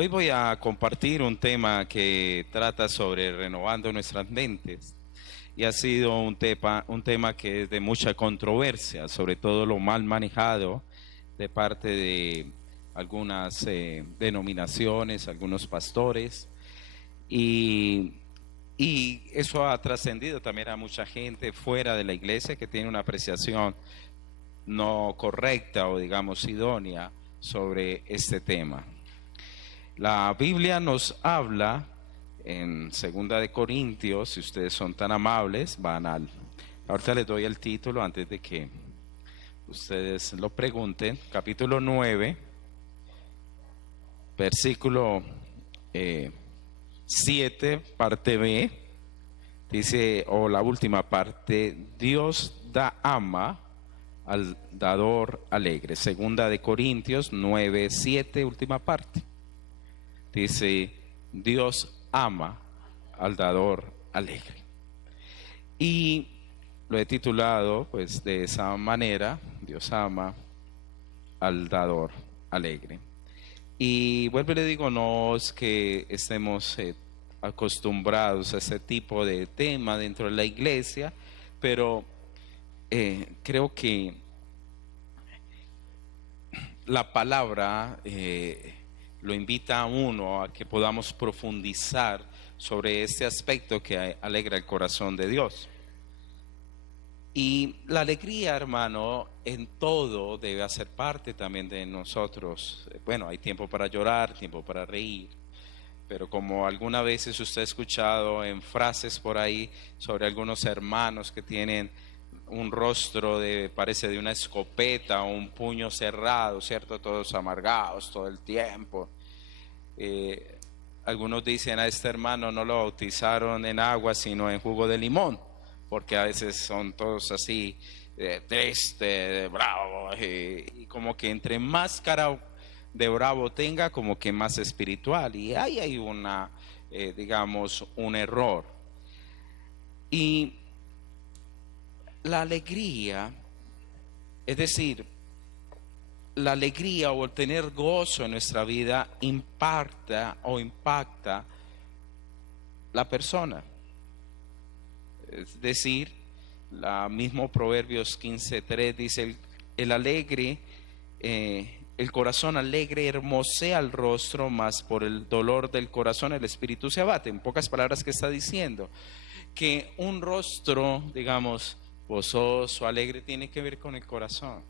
Hoy voy a compartir un tema que trata sobre renovando nuestras mentes y ha sido un tema que es de mucha controversia, sobre todo lo mal manejado de parte de algunas denominaciones, algunos pastores y, y eso ha trascendido también a mucha gente fuera de la iglesia que tiene una apreciación no correcta o digamos idónea sobre este tema. La Biblia nos habla en Segunda de Corintios, si ustedes son tan amables, ahorita les doy el título antes de que ustedes lo pregunten, capítulo 9, versículo 7, parte B, dice, o la última parte, Dios ama al dador alegre. Segunda de Corintios 9, 7, última parte. Dice, Dios ama al dador alegre. Y lo he titulado pues de esa manera, Dios ama al dador alegre. Y vuelvo y le digo, no es que estemos acostumbrados a ese tipo de tema dentro de la iglesia, pero creo que la palabra lo invita a uno a que podamos profundizar sobre este aspecto que alegra el corazón de Dios. Y la alegría, hermano, en todo debe hacer parte también de nosotros. Bueno, hay tiempo para llorar, tiempo para reír, pero como algunas veces usted ha escuchado en frases por ahí sobre algunos hermanos que tienen un rostro parece de una escopeta o un puño cerrado, ¿cierto? Todos amargados todo el tiempo. Algunos dicen a este hermano no lo bautizaron en agua sino en jugo de limón, porque a veces son todos así, triste, bravo, y como que entre más cara de bravo tenga, como que más espiritual, y ahí hay digamos, un error. Y la alegría, es decir, la alegría o el tener gozo en nuestra vida impacta la persona. Es decir, la mismo Proverbios 15:3 dice, el alegre, el corazón alegre hermosea el rostro, mas por el dolor del corazón el espíritu se abate. En pocas palabras, ¿qué está diciendo? Que un rostro, digamos, gozoso, alegre, tiene que ver con el corazón.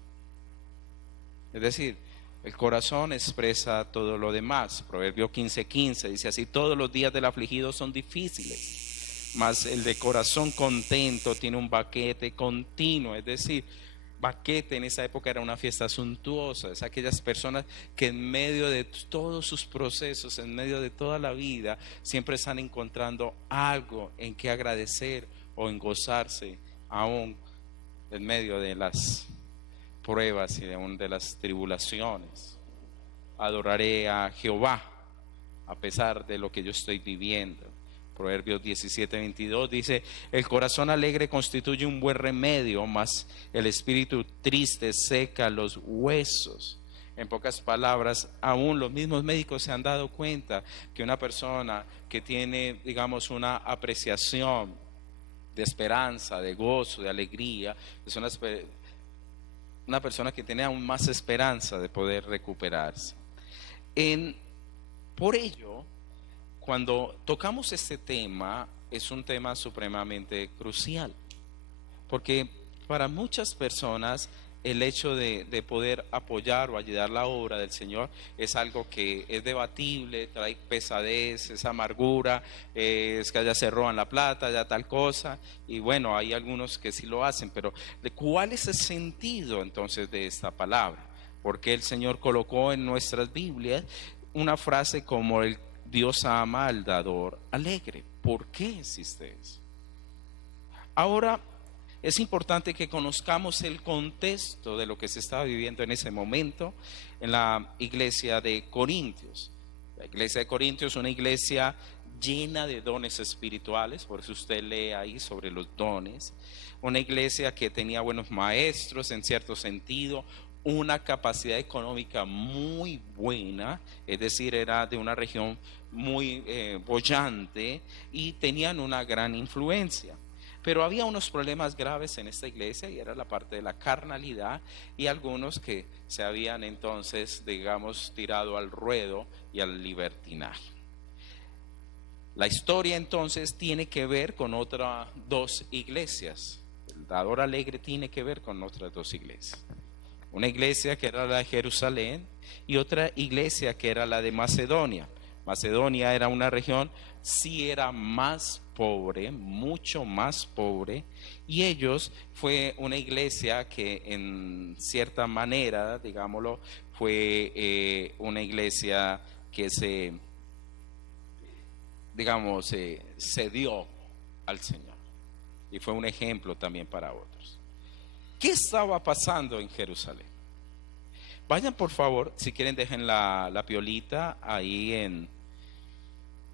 Es decir, el corazón expresa todo lo demás. Proverbio 15:15 dice así, todos los días del afligido son difíciles, mas el de corazón contento tiene un banquete continuo. Es decir, banquete en esa época era una fiesta suntuosa. Es aquellas personas que en medio de todos sus procesos, en medio de toda la vida, siempre están encontrando algo en que agradecer o en gozarse, aún en medio de las pruebas y de las tribulaciones. Adoraré a Jehová a pesar de lo que yo estoy viviendo. Proverbios 17:22 dice, el corazón alegre constituye un buen remedio, mas el espíritu triste seca los huesos. En pocas palabras, aún los mismos médicos se han dado cuenta que una persona que tiene, digamos, una apreciación de esperanza, de gozo, de alegría, es una persona que tiene aún más esperanza de poder recuperarse. Por ello, cuando tocamos este tema, es un tema supremamente crucial, porque para muchas personas el hecho de poder apoyar o ayudar la obra del Señor es algo que es debatible, trae pesadez, es amargura, es que allá se roban la plata, allá tal cosa, y bueno, hay algunos que sí lo hacen, pero ¿cuál es el sentido entonces de esta palabra? Porque el Señor colocó en nuestras Biblias una frase como el Dios ama al dador alegre. ¿Por qué existe eso? Ahora, es importante que conozcamos el contexto de lo que se estaba viviendo en ese momento en la iglesia de Corintios. La iglesia de Corintios es una iglesia llena de dones espirituales, por eso usted lee ahí sobre los dones. Una iglesia que tenía buenos maestros en cierto sentido, una capacidad económica muy buena, es decir, era de una región muy boyante y tenían una gran influencia. Pero había unos problemas graves en esta iglesia y era la parte de la carnalidad y algunos que se habían entonces, digamos, tirado al ruedo y al libertinaje. La historia entonces tiene que ver con otras dos iglesias. El dador alegre tiene que ver con otras dos iglesias. Una iglesia que era la de Jerusalén y otra iglesia que era la de Macedonia. Macedonia era una región, sí era más pobre, mucho más pobre, y ellos fue una iglesia que en cierta manera, digámoslo, fue una iglesia que se dio al Señor y fue un ejemplo también para otros. ¿Qué estaba pasando en Jerusalén? Vayan por favor, si quieren dejen la piolita ahí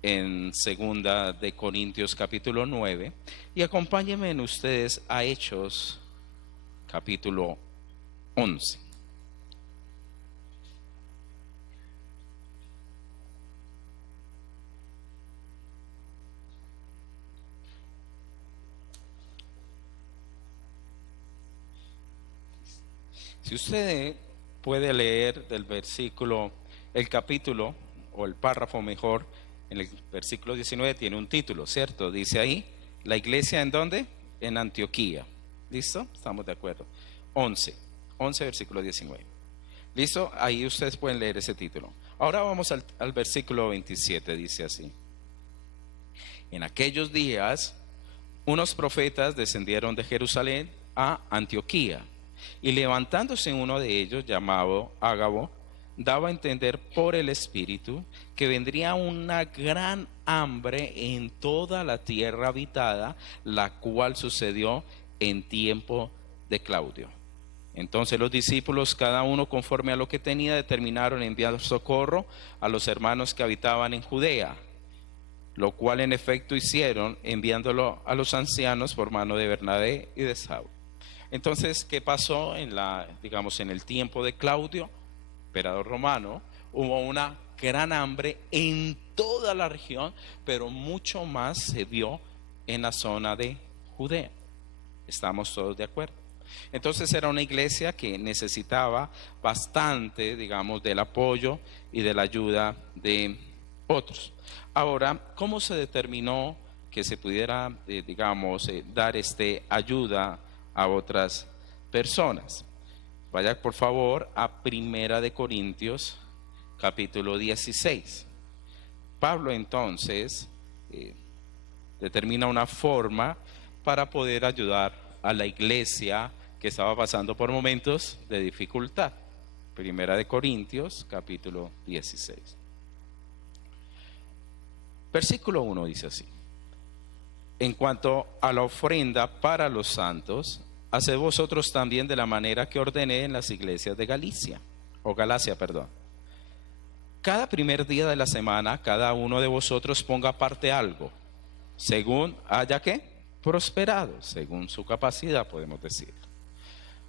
en segunda de Corintios capítulo 9 y acompáñenme en ustedes a Hechos capítulo 11. Si usted puede leer del versículo, el capítulo o el párrafo mejor, en el versículo 19 tiene un título, ¿cierto? Dice ahí, ¿la iglesia en dónde? En Antioquía. ¿Listo? Estamos de acuerdo. 11 versículo 19. ¿Listo? Ahí ustedes pueden leer ese título. Ahora vamos al versículo 27, dice así. En aquellos días, unos profetas descendieron de Jerusalén a Antioquía. Y levantándose uno de ellos, llamado Ágabo, daba a entender por el Espíritu que vendría una gran hambre en toda la tierra habitada, la cual sucedió en tiempo de Claudio. Entonces los discípulos, cada uno conforme a lo que tenía, determinaron enviar socorro a los hermanos que habitaban en Judea, lo cual en efecto hicieron, enviándolo a los ancianos por mano de Bernabé y de Saulo. Entonces, ¿qué pasó en el tiempo de Claudio, emperador romano? Hubo una gran hambre en toda la región, pero mucho más se vio en la zona de Judea. ¿Estamos todos de acuerdo? Entonces era una iglesia que necesitaba bastante, del apoyo y de la ayuda de otros. Ahora, ¿cómo se determinó que se pudiera, dar ayuda a otras personas? Vaya por favor a Primera de Corintios capítulo 16. Pablo entonces determina una forma para poder ayudar a la iglesia que estaba pasando por momentos de dificultad. Primera de Corintios capítulo 16. Versículo 1 dice así: en cuanto a la ofrenda para los santos, haced vosotros también de la manera que ordené en las iglesias de Galacia. Cada primer día de la semana, cada uno de vosotros ponga aparte algo, según haya que prosperado, según su capacidad, podemos decir,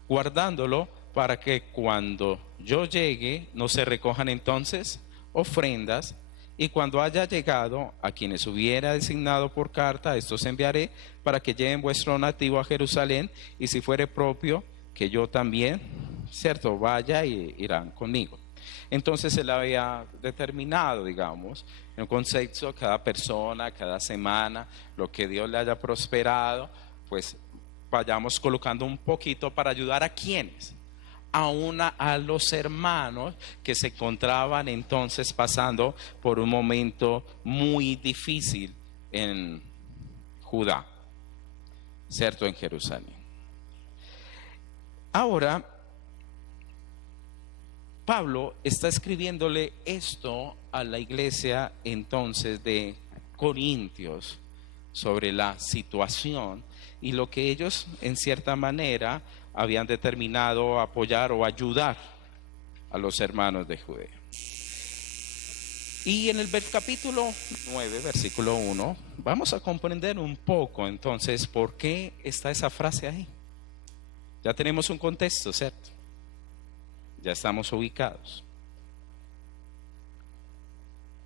guardándolo para que cuando yo llegue no se recojan entonces ofrendas. Y cuando haya llegado, a quienes hubiera designado por carta, estos enviaré para que lleven vuestro nativo a Jerusalén, y si fuere propio, que yo también, cierto, vaya y irán conmigo. Entonces él había determinado, en un concepto, cada persona, cada semana, lo que Dios le haya prosperado, pues vayamos colocando un poquito para ayudar a quienes. A los hermanos que se encontraban entonces pasando por un momento muy difícil en Judá, cierto, en Jerusalén. Ahora, Pablo está escribiéndole esto a la iglesia entonces de Corintios sobre la situación y lo que ellos en cierta manera habían determinado apoyar o ayudar a los hermanos de Judea. Y en el capítulo 9, versículo 1, vamos a comprender un poco entonces por qué está esa frase ahí. Ya tenemos un contexto, ¿cierto? Ya estamos ubicados.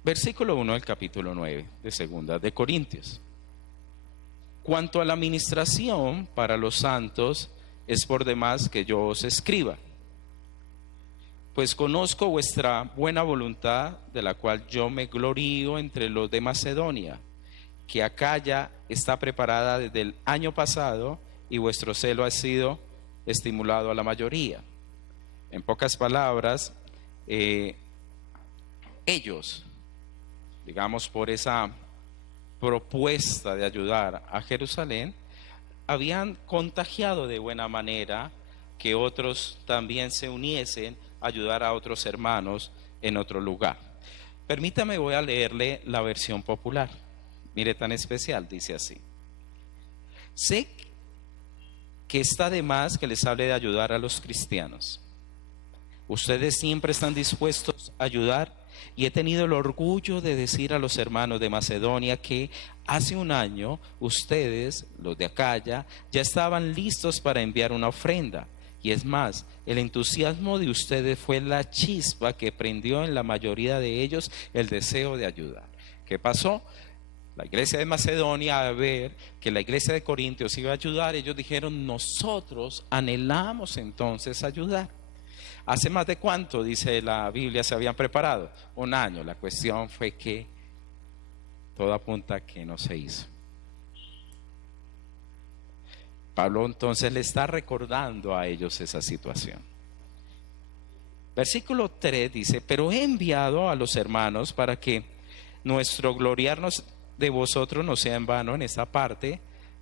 Versículo 1 del capítulo 9 de Segunda de Corintios. Cuanto a la administración para los santos, es por demás que yo os escriba, pues conozco vuestra buena voluntad, de la cual yo me glorío entre los de Macedonia, que Acaya está preparada desde el año pasado y vuestro celo ha sido estimulado a la mayoría. En pocas palabras, ellos, digamos, por esa propuesta de ayudar a Jerusalén, habían contagiado de buena manera que otros también se uniesen a ayudar a otros hermanos en otro lugar. Permítame, voy a leerle la versión popular. Mire, tan especial, dice así: sé que está de más que les hable de ayudar a los cristianos. Ustedes siempre están dispuestos a ayudar y he tenido el orgullo de decir a los hermanos de Macedonia que hace un año ustedes, los de Acaya, ya estaban listos para enviar una ofrenda. Y es más, el entusiasmo de ustedes fue la chispa que prendió en la mayoría de ellos el deseo de ayudar. ¿Qué pasó? La iglesia de Macedonia, a ver que la iglesia de Corintios iba a ayudar, ellos dijeron: nosotros anhelamos entonces ayudar. ¿Hace más de cuánto, dice la Biblia, se habían preparado? Un año. La cuestión fue que todo apunta a que no se hizo. Pablo entonces le está recordando a ellos esa situación. Versículo 3 dice: pero he enviado a los hermanos para que nuestro gloriarnos de vosotros no sea en vano en esta parte,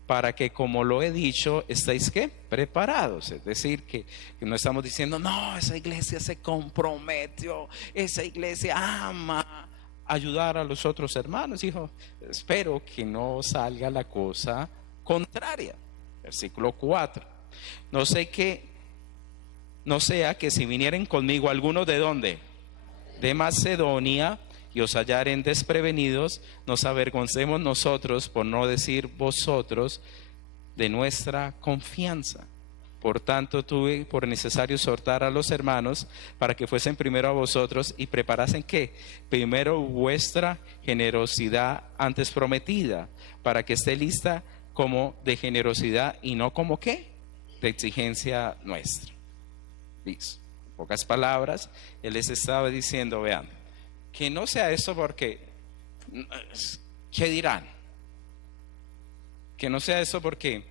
para que, como lo he dicho, estéis ¿qué? Preparados. Es decir, que no estamos diciendo: no, esa iglesia se comprometió, esa iglesia ama ayudar a los otros hermanos. Hijo, espero que no salga la cosa contraria. Versículo 4: no sea que si vinieren conmigo algunos de ¿dónde? De Macedonia, y os hallaren desprevenidos, nos avergoncemos nosotros, por no decir vosotros, de nuestra confianza. Por tanto, tuve por necesario exhortar a los hermanos para que fuesen primero a vosotros y preparasen ¿qué? Primero vuestra generosidad antes prometida, para que esté lista como de generosidad y no como ¿qué? De exigencia nuestra. Listo. En pocas palabras, él les estaba diciendo: vean, que no sea eso porque, ¿qué dirán? Que no sea eso porque,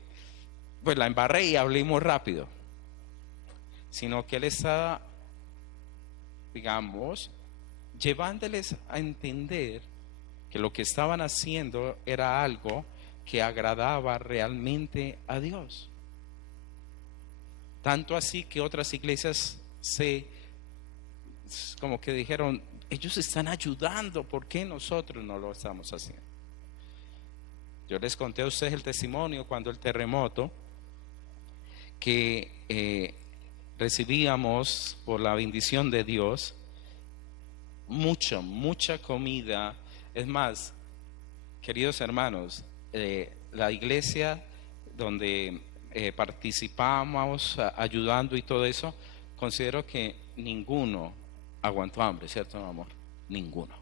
pues la embarré y hablé muy rápido. Sino que él estaba, digamos, llevándoles a entender que lo que estaban haciendo era algo que agradaba realmente a Dios. Tanto así que otras iglesias como que dijeron: ellos están ayudando, ¿por qué nosotros no lo estamos haciendo? Yo les conté a ustedes el testimonio cuando el terremoto, que recibíamos por la bendición de Dios mucha comida. Es más, queridos hermanos, la iglesia donde participamos ayudando y todo eso, considero que ninguno aguantó hambre, ¿cierto, amor? Ninguno.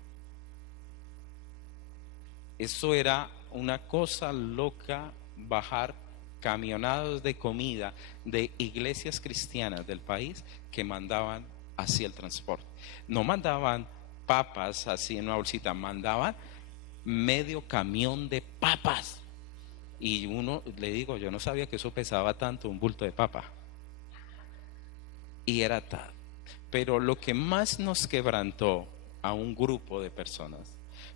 Eso era una cosa loca, bajar camionadas de comida de iglesias cristianas del país que mandaban así el transporte. No mandaban papas así en una bolsita, mandaban medio camión de papas. Y uno, le digo, yo no sabía que eso pesaba tanto, un bulto de papa. Y era tal. Pero lo que más nos quebrantó a un grupo de personas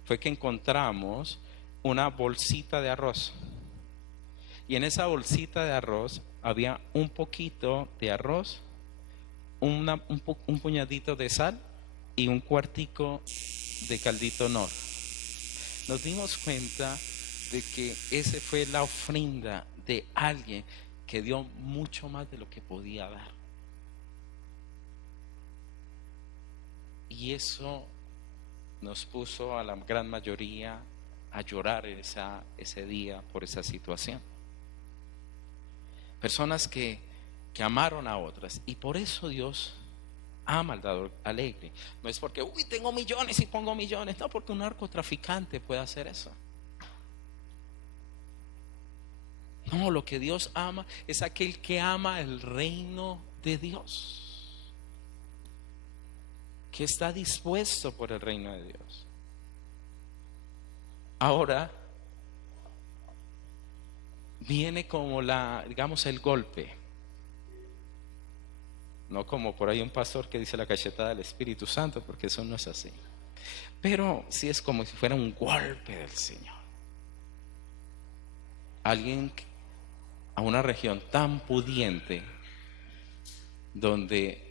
fue que encontramos una bolsita de arroz. Y en esa bolsita de arroz había un poquito de arroz, un puñadito de sal y un cuartico de caldito Nor. Nos dimos cuenta de que esa fue la ofrenda de alguien que dio mucho más de lo que podía dar. Y eso nos puso a la gran mayoría a llorar ese día por esa situación. Personas que amaron a otras, y por eso Dios ama el dador alegre. No es porque, uy, tengo millones y pongo millones. No, porque un narcotraficante puede hacer eso. No, lo que Dios ama es aquel que ama el reino de Dios, que está dispuesto por el reino de Dios. Ahora viene como digamos, el golpe. No como por ahí un pastor que dice la cachetada del Espíritu Santo, porque eso no es así. Pero sí es como si fuera un golpe del Señor. Alguien a una región tan pudiente, donde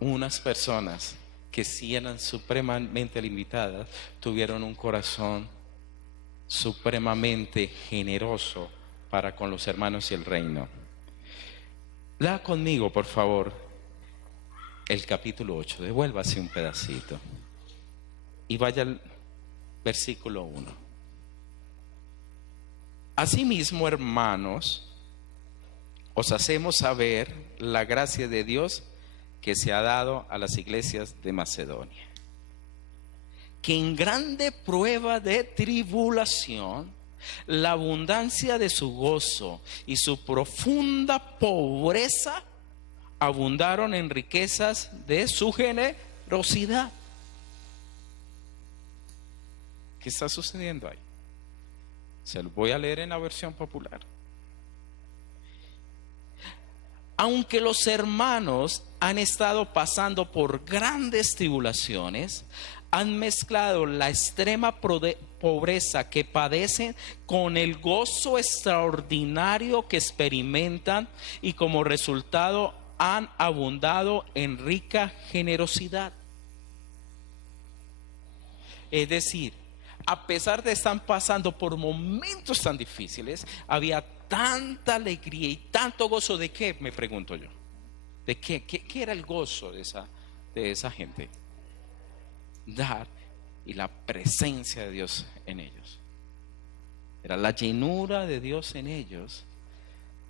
unas personas que sí eran supremamente limitadas, tuvieron un corazón supremamente generoso para con los hermanos y el reino. Lea conmigo, por favor, el capítulo 8. Devuélvase un pedacito y vaya al versículo 1. Asimismo, hermanos, os hacemos saber la gracia de Dios que se ha dado a las iglesias de Macedonia, que en grande prueba de tribulación, la abundancia de su gozo y su profunda pobreza abundaron en riquezas de su generosidad. ¿Qué está sucediendo ahí? Se lo voy a leer en la versión popular. Aunque los hermanos han estado pasando por grandes tribulaciones, han mezclado la extrema pobreza que padecen con el gozo extraordinario que experimentan, y como resultado han abundado en rica generosidad. Es decir, a pesar de estar pasando por momentos tan difíciles, había tanta alegría y tanto gozo. ¿De qué? Me pregunto yo. ¿De qué? ¿Qué era el gozo de esa gente? Dar y la presencia de Dios en ellos. Era la llenura de Dios en ellos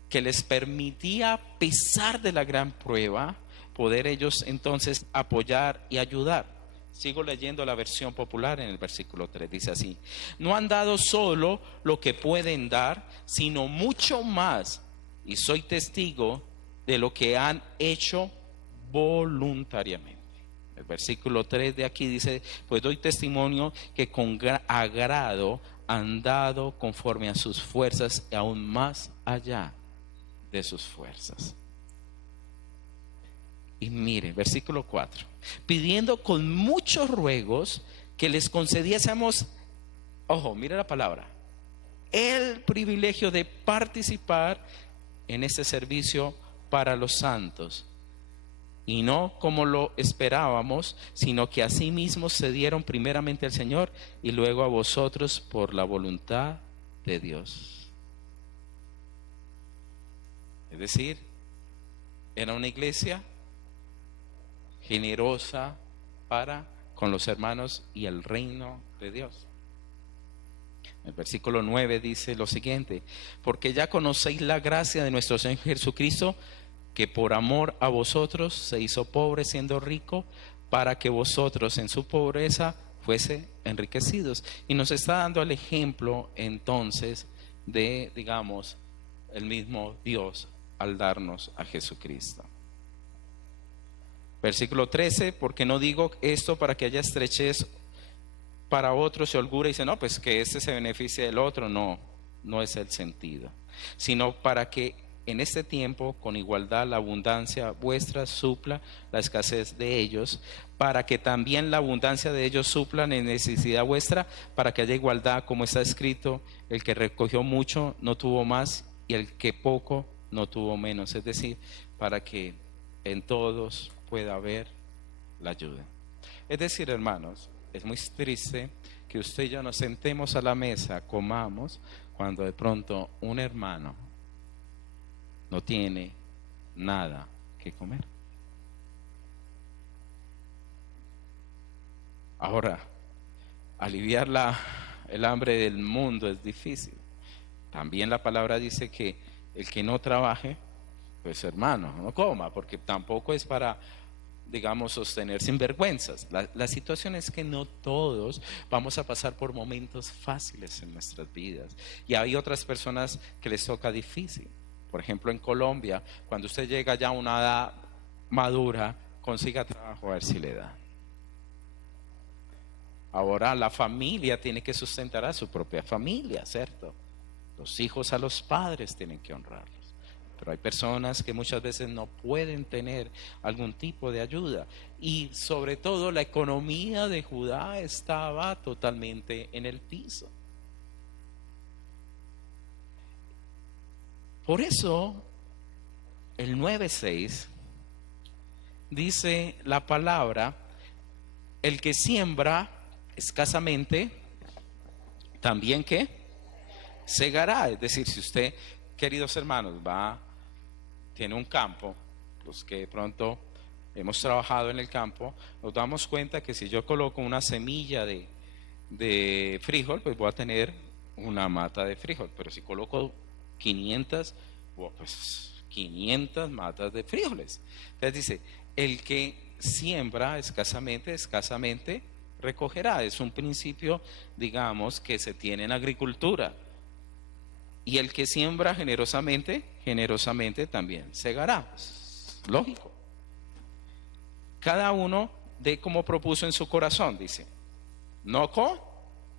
que les permitía, a pesar de la gran prueba, poder ellos entonces apoyar y ayudar. Sigo leyendo la versión popular en el versículo 3. Dice así: no han dado solo lo que pueden dar, sino mucho más, y soy testigo de lo que han hecho voluntariamente. El versículo 3 de aquí dice: pues doy testimonio que con agrado han dado conforme a sus fuerzas y aún más allá de sus fuerzas. Y mire, versículo 4: pidiendo con muchos ruegos que les concediésemos, ojo, mire la palabra, el privilegio de participar en este servicio para los santos, y no como lo esperábamos, sino que asimismo se dieron primeramente al Señor y luego a vosotros por la voluntad de Dios. Es decir, era una iglesia generosa para con los hermanos y el reino de Dios. El versículo 9 dice lo siguiente: porque ya conocéis la gracia de nuestro Señor Jesucristo, que por amor a vosotros se hizo pobre siendo rico, para que vosotros en su pobreza fuese enriquecidos. Y nos está dando el ejemplo entonces de, digamos, el mismo Dios al darnos a Jesucristo. Versículo 13: porque no digo esto para que haya estrechez para otros y holgura, y dice, no, pues que este se beneficie del otro. No, no es el sentido, sino para que en este tiempo con igualdad la abundancia vuestra supla la escasez de ellos, para que también la abundancia de ellos supla la necesidad vuestra, para que haya igualdad, como está escrito: el que recogió mucho no tuvo más, y el que poco no tuvo menos. Es decir, para que en todos pueda haber la ayuda. Es decir, hermanos, es muy triste que usted y yo nos sentemos a la mesa, comamos, cuando de pronto un hermano no tiene nada que comer. Ahora, aliviar el hambre del mundo es difícil. También la palabra dice que el que no trabaje, pues hermano, no coma, porque tampoco es para digamos, sostener sin vergüenzas. La situación es que no todos vamos a pasar por momentos fáciles en nuestras vidas. Y hay otras personas que les toca difícil. Por ejemplo, en Colombia, cuando usted llega ya a una edad madura, consiga trabajo a ver si le da. Ahora la familia tiene que sustentar a su propia familia, ¿cierto? Los hijos a los padres tienen que honrarlos. Pero hay personas que muchas veces no pueden tener algún tipo de ayuda. Y sobre todo la economía de Judá estaba totalmente en el piso. Por eso, el 9:6 dice la palabra, el que siembra escasamente, también ¿qué? Segará. Es decir, si usted, queridos hermanos, tiene un campo, los que de pronto hemos trabajado en el campo, nos damos cuenta que si yo coloco una semilla de frijol, pues voy a tener una mata de frijol, pero si coloco 500, pues 500 matas de frijoles. Entonces dice, el que siembra escasamente, escasamente recogerá. Es un principio, digamos, que se tiene en agricultura. Y el que siembra generosamente, generosamente también segará. Lógico. Cada uno de como propuso en su corazón, dice, no con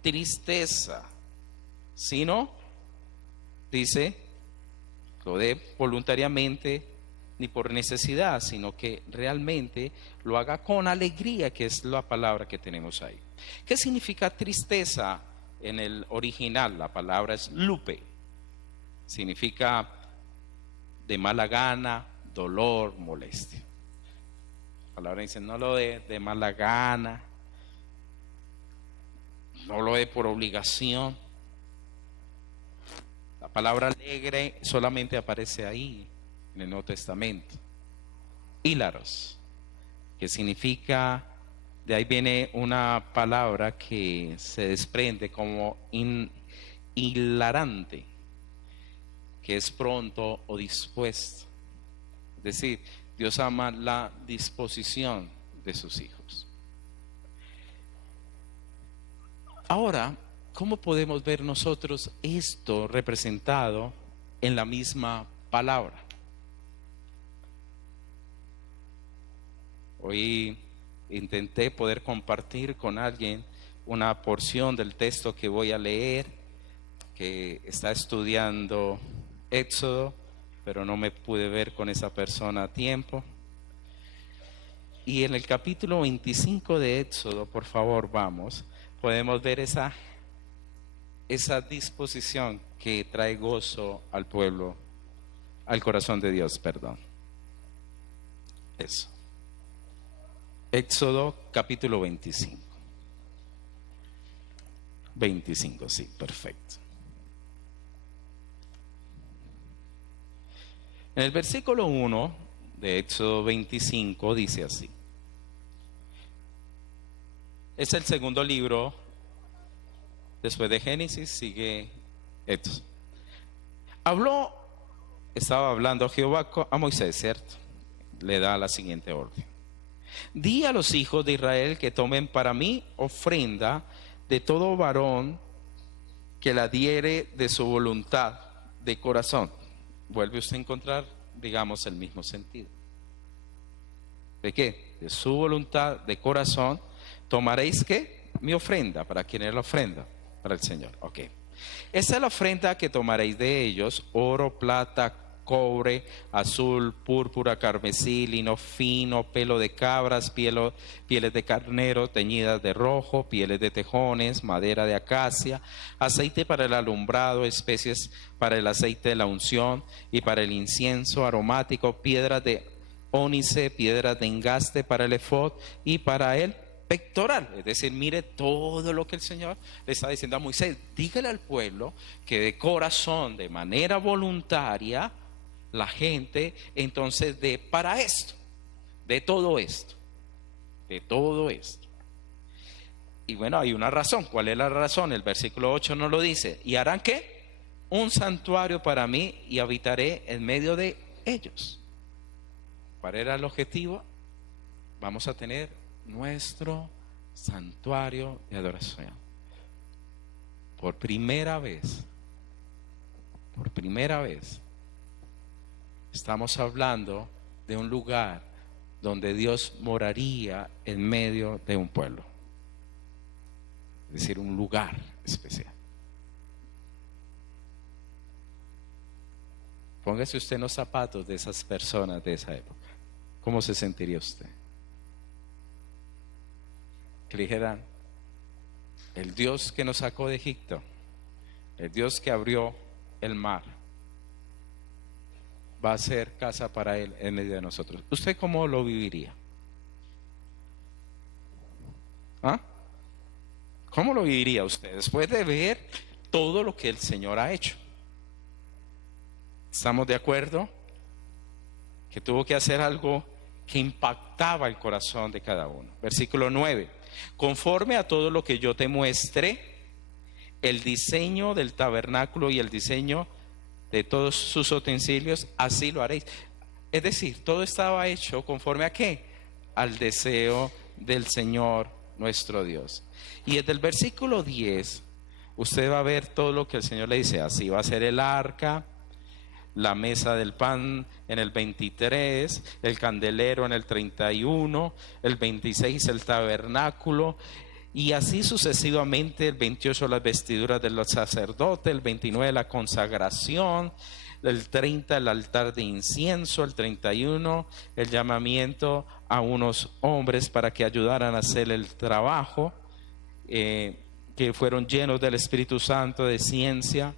tristeza, sino, dice, lo dé voluntariamente, ni por necesidad, sino que realmente lo haga con alegría, que es la palabra que tenemos ahí. ¿Qué significa tristeza en el original? La palabra es lupe. Significa de mala gana, dolor, molestia. La palabra dice, no lo de mala gana, no lo dé por obligación. La palabra alegre solamente aparece ahí, en el Nuevo Testamento. Hilaros, que significa, de ahí viene una palabra que se desprende como hilarante, que es pronto o dispuesto. Es decir, Dios ama la disposición de sus hijos. Ahora, ¿cómo podemos ver nosotros esto representado en la misma palabra? Hoy intenté poder compartir con alguien una porción del texto que voy a leer, que está estudiando Éxodo, pero no me pude ver con esa persona a tiempo. Y en el capítulo 25 de Éxodo, por favor, podemos ver esa disposición que trae gozo al pueblo, al corazón de Dios, perdón. Eso. Éxodo capítulo 25. 25, sí, perfecto. En el versículo 1 de Éxodo 25 dice así. Es el segundo libro, después de Génesis sigue Éxodo. Estaba hablando Jehová a Moisés, ¿cierto? Le da la siguiente orden. Di a los hijos de Israel que tomen para mí ofrenda de todo varón que la diere de su voluntad de corazón. Vuelve usted a encontrar, digamos, el mismo sentido. ¿De qué? De su voluntad de corazón tomaréis ¿qué? Mi ofrenda. ¿Para quién es la ofrenda? Para el Señor. Ok. Esa es la ofrenda que tomaréis de ellos: oro, plata, cobre, azul, púrpura, carmesí, lino fino, pelo de cabras, pieles de carnero teñidas de rojo, pieles de tejones, madera de acacia, aceite para el alumbrado, especies para el aceite de la unción y para el incienso aromático, piedras de ónice, piedras de engaste para el efod y para el pectoral. Es decir, mire todo lo que el Señor le está diciendo a Moisés. Dígale al pueblo que de corazón, de manera voluntaria, la gente entonces para esto, de todo esto. Y bueno, hay una razón. ¿Cuál es la razón? El versículo 8 nos lo dice. ¿Y harán qué? Un santuario para mí y habitaré en medio de ellos. ¿Cuál era el objetivo? vamos a tener nuestro santuario de adoración. Por primera vez, estamos hablando de un lugar donde Dios moraría en medio de un pueblo. Es decir, un lugar especial. Póngase usted en los zapatos de esas personas de esa época. ¿Cómo se sentiría usted? Que le dijeran, el Dios que nos sacó de Egipto, el Dios que abrió el mar, va a ser casa para Él en medio de nosotros. ¿Usted cómo lo viviría? ¿Ah? ¿Cómo lo viviría usted después de ver todo lo que el Señor ha hecho? ¿Estamos de acuerdo? Que tuvo que hacer algo que impactaba el corazón de cada uno. Versículo 9. Conforme a todo lo que yo te muestre, el diseño del tabernáculo y el diseño de todos sus utensilios, así lo haréis. Es decir, todo estaba hecho conforme a ¿qué? Al deseo del Señor nuestro Dios. Y desde el versículo 10, usted va a ver todo lo que el Señor le dice. Así va a ser el arca, la mesa del pan en el 23, el candelero en el 31, el 26 el tabernáculo, y así sucesivamente. El 28 las vestiduras de los sacerdotes, el 29 la consagración, el 30 el altar de incienso, el 31 el llamamiento a unos hombres para que ayudaran a hacer el trabajo, que fueron llenos del Espíritu Santo, de ciencia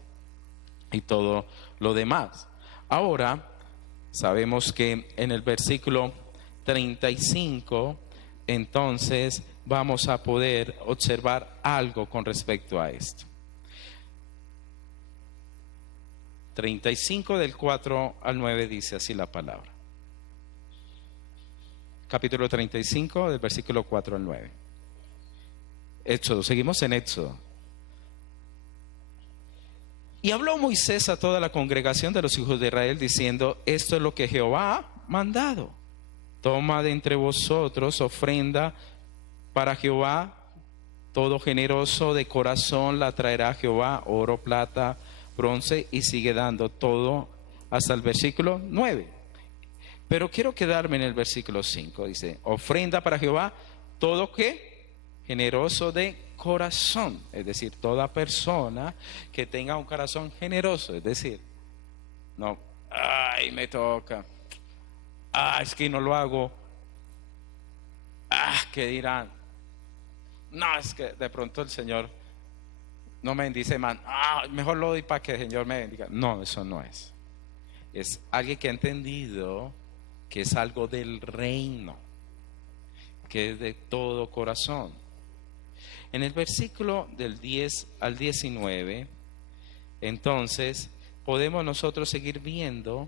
y todo lo demás. Ahora sabemos que en el versículo 35 entonces vamos a poder observar algo con respecto a esto. 35 del 4 al 9 dice así la palabra. Capítulo 35 del versículo 4 al 9. Éxodo, seguimos en Éxodo. Y habló Moisés a toda la congregación de los hijos de Israel diciendo: esto es lo que Jehová ha mandado. Toma de entre vosotros ofrenda para Jehová, todo generoso de corazón la traerá Jehová, oro, plata, bronce, y sigue dando todo hasta el versículo 9. Pero quiero quedarme en el versículo 5. Dice: ofrenda para Jehová, todo que generoso de corazón, es decir, toda persona que tenga un corazón generoso, es decir, no, ay, me toca, es que no lo hago, ¿qué dirán? No, es que de pronto el Señor no me bendice, man, mejor lo doy para que el Señor me bendiga. No, eso no es. Es alguien que ha entendido que es algo del reino, que es de todo corazón. En el versículo del 10 al 19, entonces, podemos nosotros seguir viendo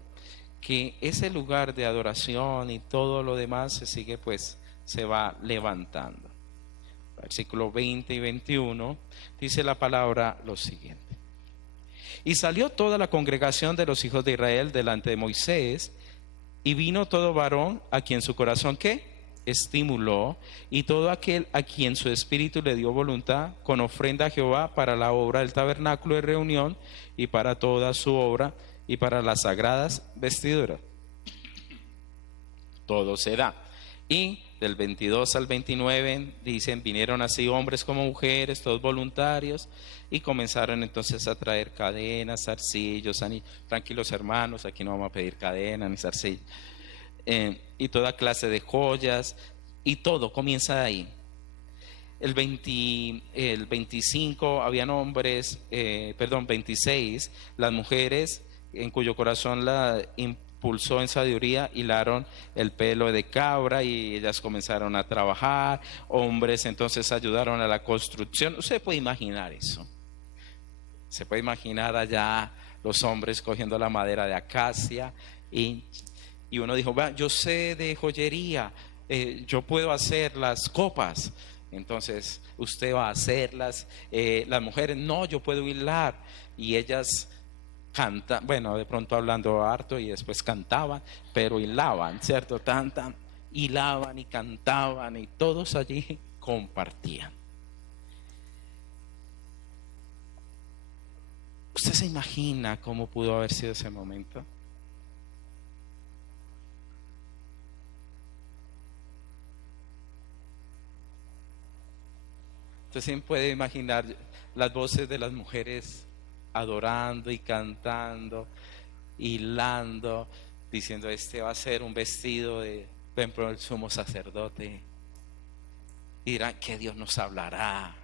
que ese lugar de adoración y todo lo demás se va levantando. Versículo 20 y 21 dice la palabra lo siguiente: y salió toda la congregación de los hijos de Israel delante de Moisés, y vino todo varón a quien su corazón ¿qué? Estimuló, y todo aquel a quien su espíritu le dio voluntad, con ofrenda a Jehová para la obra del tabernáculo de reunión y para toda su obra y para las sagradas vestiduras. Todo se da. Y del 22 al 29 dicen: vinieron así hombres como mujeres, todos voluntarios, y comenzaron entonces a traer cadenas, zarcillos, tranquilos hermanos, aquí no vamos a pedir cadenas ni zarcillos, y toda clase de joyas, y todo comienza de ahí. El 25 habían hombres, 26, las mujeres en cuyo corazón la impulsó en sabiduría, hilaron el pelo de cabra y ellas comenzaron a trabajar. Hombres entonces ayudaron a la construcción. Usted puede imaginar eso. Se puede imaginar allá los hombres cogiendo la madera de acacia y uno dijo: yo sé de joyería, yo puedo hacer las copas. Entonces usted va a hacerlas. Las mujeres: no, yo puedo hilar. Y ellas cantan, bueno, de pronto hablando harto y después cantaban, pero hilaban, ¿cierto? Tan. hilaban y cantaban y todos allí compartían. ¿Usted se imagina cómo pudo haber sido ese momento? Usted siempre puede imaginar las voces de las mujeres adorando y cantando, hilando, diciendo: este va a ser un vestido de, por ejemplo, el sumo sacerdote. Y dirán: ¿qué Dios nos hablará?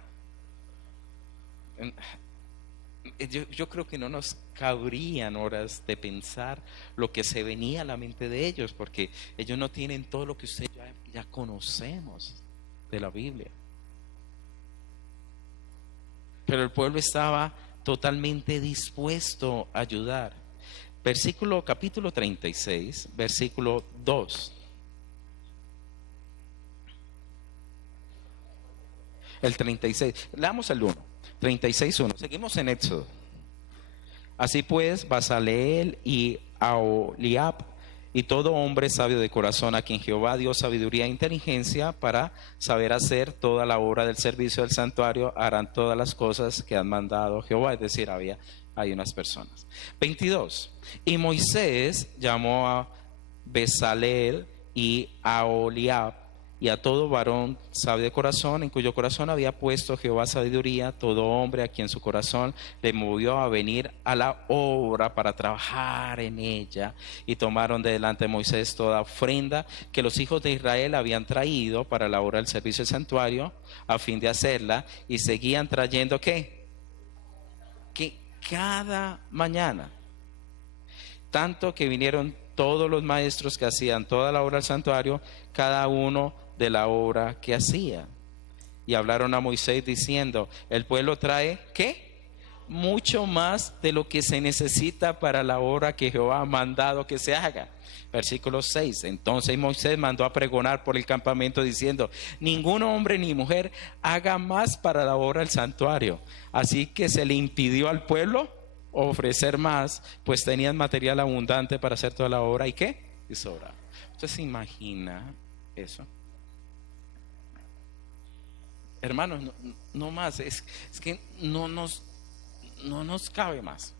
Yo creo que no nos cabrían horas de pensar lo que se venía a la mente de ellos, porque ellos no tienen todo lo que usted ya conocemos de la Biblia. Pero el pueblo estaba totalmente dispuesto a ayudar. Capítulo 36, versículo 2. El 36, leamos el 1. 36:1. Seguimos en Éxodo. Así pues, Bezaleel y Aholiab y todo hombre sabio de corazón, a quien Jehová dio sabiduría e inteligencia para saber hacer toda la obra del servicio del santuario, harán todas las cosas que han mandado Jehová. Es decir, hay unas personas. 22. Y Moisés llamó a Bezaleel y a Aholiab y a todo varón sabio de corazón, en cuyo corazón había puesto Jehová sabiduría, todo hombre a quien su corazón le movió a venir a la obra para trabajar en ella. Y tomaron de delante de Moisés toda ofrenda que los hijos de Israel habían traído para la obra del servicio del santuario, a fin de hacerla, y seguían trayendo ¿qué? Que cada mañana, tanto que vinieron todos los maestros que hacían toda la obra del santuario, cada uno de la obra que hacía. Y hablaron a Moisés diciendo: el pueblo trae ¿qué? Mucho más de lo que se necesita para la obra que Jehová ha mandado que se haga. Versículo 6. Entonces Moisés mandó a pregonar por el campamento diciendo: ningún hombre ni mujer haga más para la obra del santuario. Así que se le impidió al pueblo ofrecer más, pues tenían material abundante para hacer toda la obra. ¿Y qué? Y sobra. ¿Usted se imagina eso? Hermanos, no más, es que no nos cabe más.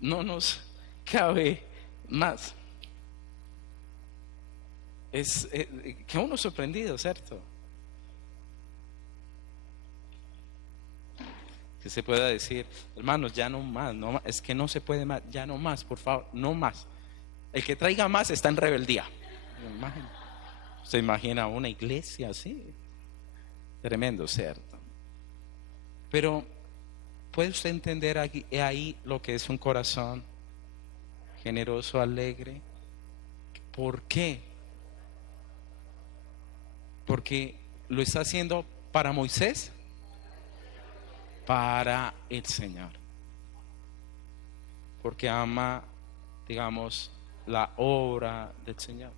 No nos cabe más. Que uno sorprendido, ¿cierto? Que se pueda decir: hermanos, ya no más, es que no se puede más, ya no más, por favor, no más. El que traiga más está en rebeldía. ¿Se imagina una iglesia así? Tremendo, ¿cierto? Pero ¿puede usted entender ahí lo que es un corazón generoso, alegre? ¿Por qué? Porque lo está haciendo para Moisés, para el Señor. Porque ama, digamos, la obra del Señor.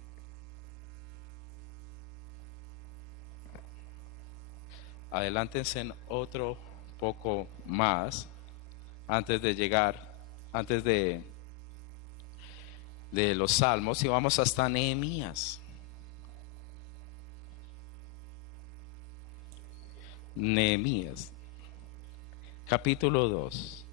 Adelántense en otro poco más antes de los Salmos, y vamos hasta Nehemías. Nehemías, capítulo 2.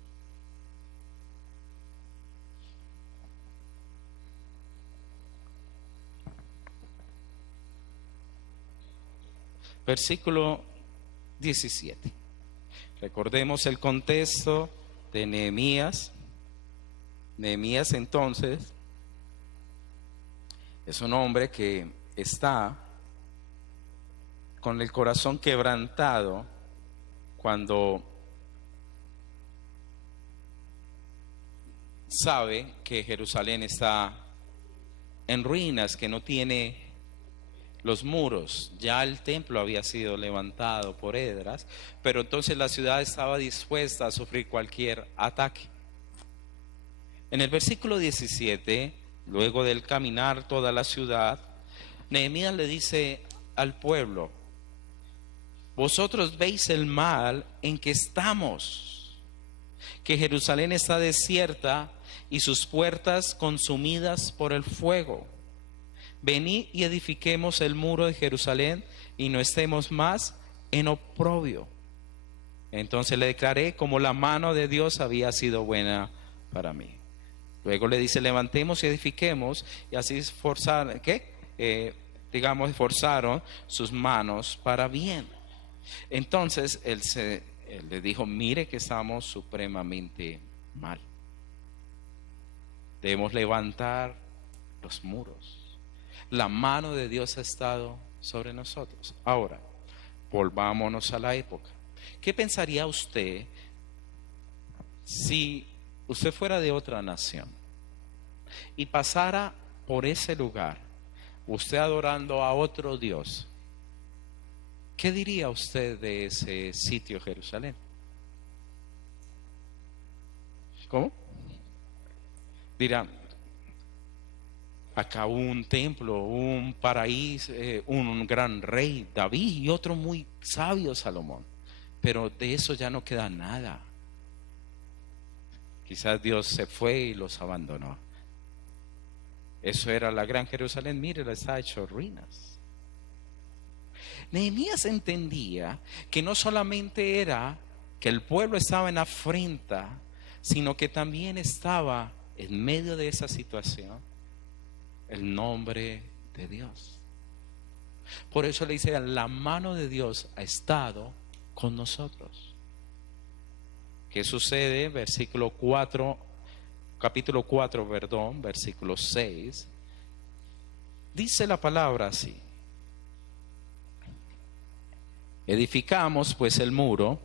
Versículo 17. Recordemos el contexto de Nehemías. Nehemías entonces es un hombre que está con el corazón quebrantado cuando sabe que Jerusalén está en ruinas, que no tiene los muros. Ya el templo había sido levantado por Esdras, pero entonces la ciudad estaba dispuesta a sufrir cualquier ataque. En el versículo 17, luego del caminar toda la ciudad, Nehemías le dice al pueblo: vosotros veis el mal en que estamos, que Jerusalén está desierta y sus puertas consumidas por el fuego. Venid y edifiquemos el muro de Jerusalén y no estemos más en oprobio. Entonces le declaré como la mano de Dios había sido buena para mí. Luego le dice, levantemos y edifiquemos, y así esforzaron, esforzaron sus manos para bien. Entonces él le dijo, mire que estamos supremamente mal. Debemos levantar los muros. La mano de Dios ha estado sobre nosotros. Ahora, volvámonos a la época. ¿Qué pensaría usted si usted fuera de otra nación y pasara por ese lugar, usted adorando a otro Dios? ¿Qué diría usted de ese sitio Jerusalén? ¿Cómo? Dirá, acá hubo un templo, un paraíso, un gran rey, David, y otro muy sabio, Salomón. Pero de eso ya no queda nada. Quizás Dios se fue y los abandonó. Eso era la gran Jerusalén, mire, está hecho ruinas. Nehemías entendía que no solamente era que el pueblo estaba en afrenta, sino que también estaba en medio de esa situación el nombre de Dios. Por eso le dice, la mano de Dios ha estado con nosotros. ¿Qué sucede? Versículo 4, capítulo 4, perdón, versículo 6. Dice la palabra así: edificamos pues el muro,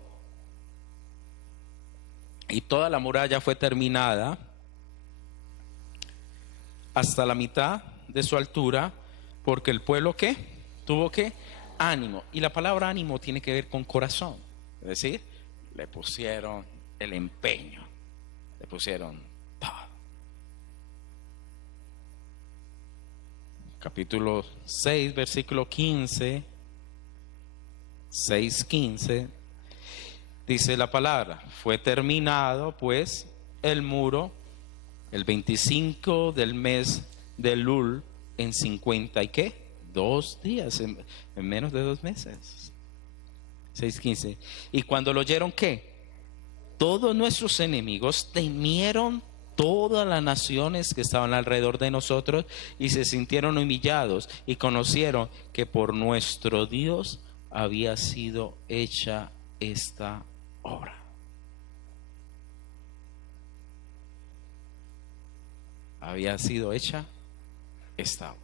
y toda la muralla fue terminada hasta la mitad de su altura, porque el pueblo ¿qué? Tuvo ¿qué? Ánimo. Y la palabra ánimo tiene que ver con corazón. Es decir, le pusieron el empeño, le pusieron todo. Capítulo 6, versículo 15, 6:15, dice la palabra: fue terminado pues el muro el 25 del mes de Elul en 50 y qué, 2 días, en menos de 2 meses. 6:15. Y cuando lo oyeron, ¿qué? Todos nuestros enemigos temieron todas las naciones que estaban alrededor de nosotros y se sintieron humillados y conocieron que por nuestro Dios había sido hecha esta obra. Había sido hecha esta obra.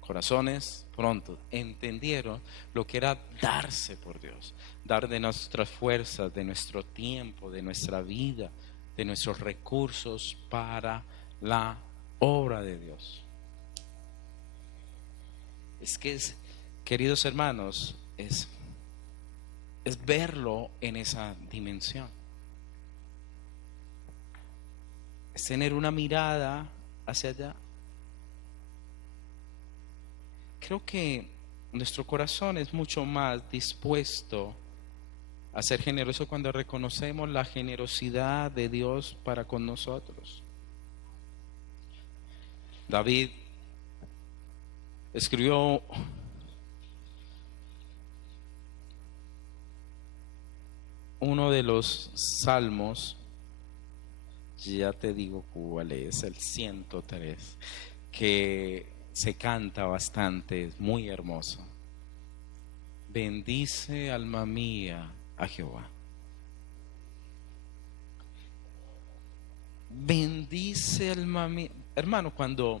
Corazones pronto entendieron lo que era darse por Dios, dar de nuestras fuerzas, de nuestro tiempo, de nuestra vida, de nuestros recursos para la obra de Dios. Es que queridos hermanos, es verlo en esa dimensión. Es tener una mirada hacia allá. Creo que nuestro corazón es mucho más dispuesto a ser generoso cuando reconocemos la generosidad de Dios para con nosotros. David escribió uno de los salmos, ya te digo cuál es, el 103, que se canta bastante, es muy hermoso. Bendice, alma mía, a Jehová. Bendice, alma mía. Hermano, cuando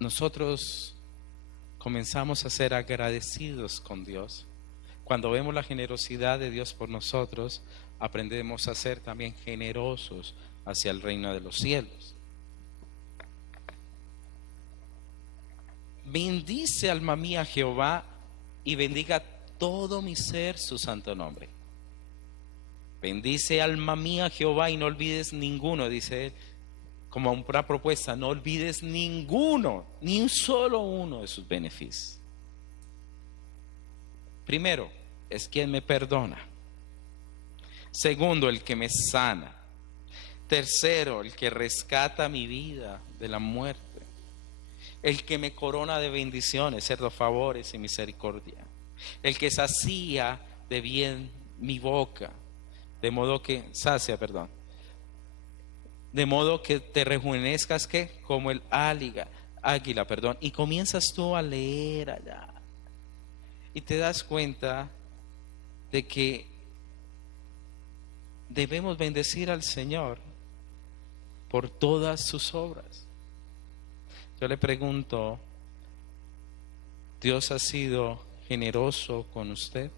nosotros comenzamos a ser agradecidos con Dios, cuando vemos la generosidad de Dios por nosotros, aprendemos a ser también generosos hacia el reino de los cielos. Bendice, alma mía, Jehová, y bendiga todo mi ser su santo nombre. Bendice, alma mía, Jehová, y no olvides ninguno, dice él, como una propuesta, no olvides ninguno, ni un solo uno de sus beneficios. Primero, es quien me perdona. Segundo, el que me sana. Tercero, el que rescata mi vida de la muerte. El que me corona de bendiciones, cerdos favores y misericordia. El que sacía de bien mi boca, de modo que, sacia, perdón, de modo que te rejuvenezcas que como el águila, perdón, y comienzas tú a leer allá y te das cuenta de que debemos bendecir al Señor por todas sus obras. Yo le pregunto, ¿Dios ha sido generoso con usted?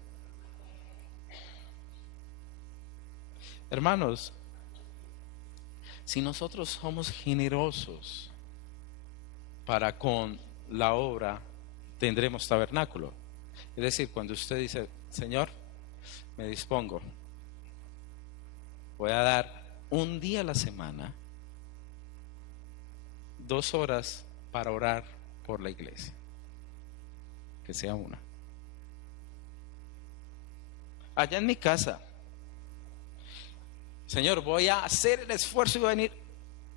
Hermanos, si nosotros somos generosos para con la obra, tendremos tabernáculo. Es decir, cuando usted dice, Señor, me dispongo, voy a dar un día a la semana, 2 horas para orar por la iglesia, que sea una. Allá en mi casa, Señor, voy a hacer el esfuerzo y voy a venir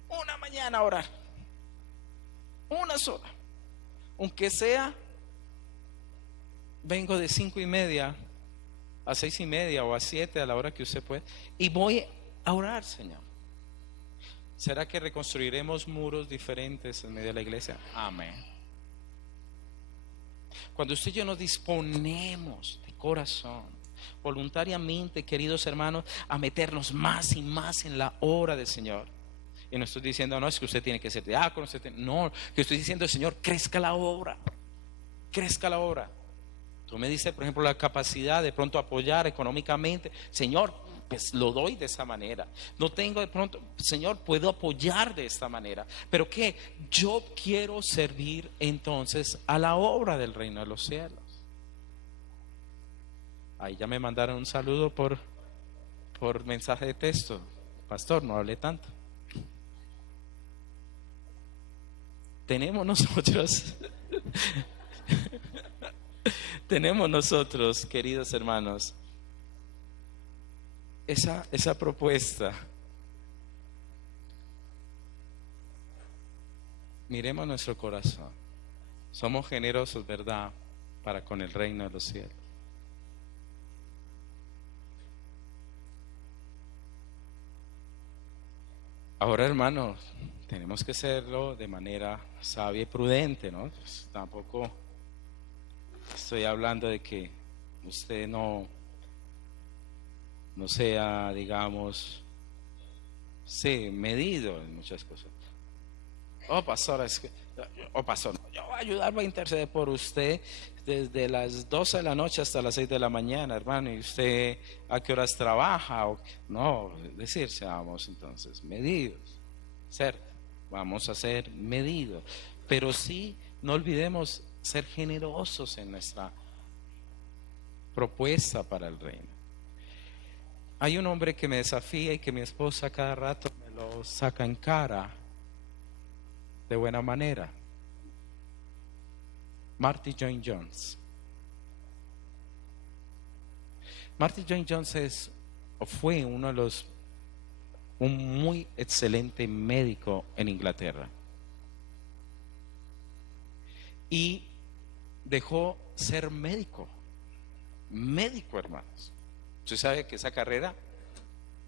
una mañana a orar, una sola, aunque sea, vengo de 5:30 a 6:30 o a 7 a la hora que usted puede, y voy a orar, Señor. ¿Será que reconstruiremos muros diferentes en medio de la iglesia? Amén. Cuando usted y yo nos disponemos de corazón, voluntariamente, queridos hermanos, a meternos más y más en la obra del Señor. Y no estoy diciendo, no, es que usted tiene que ser diácono, no, que estoy diciendo, Señor, crezca la obra, crezca la obra. Tú me dices, por ejemplo, la capacidad de pronto apoyar económicamente, Señor, pues lo doy de esa manera. No tengo de pronto, Señor, puedo apoyar de esta manera. Pero que yo quiero servir entonces a la obra del reino de los cielos. Ahí ya me mandaron un saludo por mensaje de texto. Pastor, no hable tanto. Tenemos nosotros, queridos hermanos, esa propuesta. Miremos nuestro corazón. Somos generosos, ¿verdad?, para con el reino de los cielos. Ahora, hermanos, tenemos que hacerlo de manera sabia y prudente, ¿no? Pues tampoco estoy hablando de que usted no sea, digamos, sí, medido en muchas cosas. Pastor, pastor, yo voy a ayudar, voy a interceder por usted desde las 12 de la noche hasta las 6 de la mañana, hermano. ¿Y usted a qué horas trabaja? No, es decir, seamos entonces medidos, ¿cierto? Vamos a ser medidos, pero sí, no olvidemos ser generosos en nuestra propuesta para el reino. Hay un hombre que me desafía y que mi esposa cada rato me lo saca en cara de buena manera. Marty Lloyd-Jones. Marty Lloyd-Jones fue un muy excelente médico en Inglaterra. Y dejó ser médico, hermanos. Usted sabe que esa carrera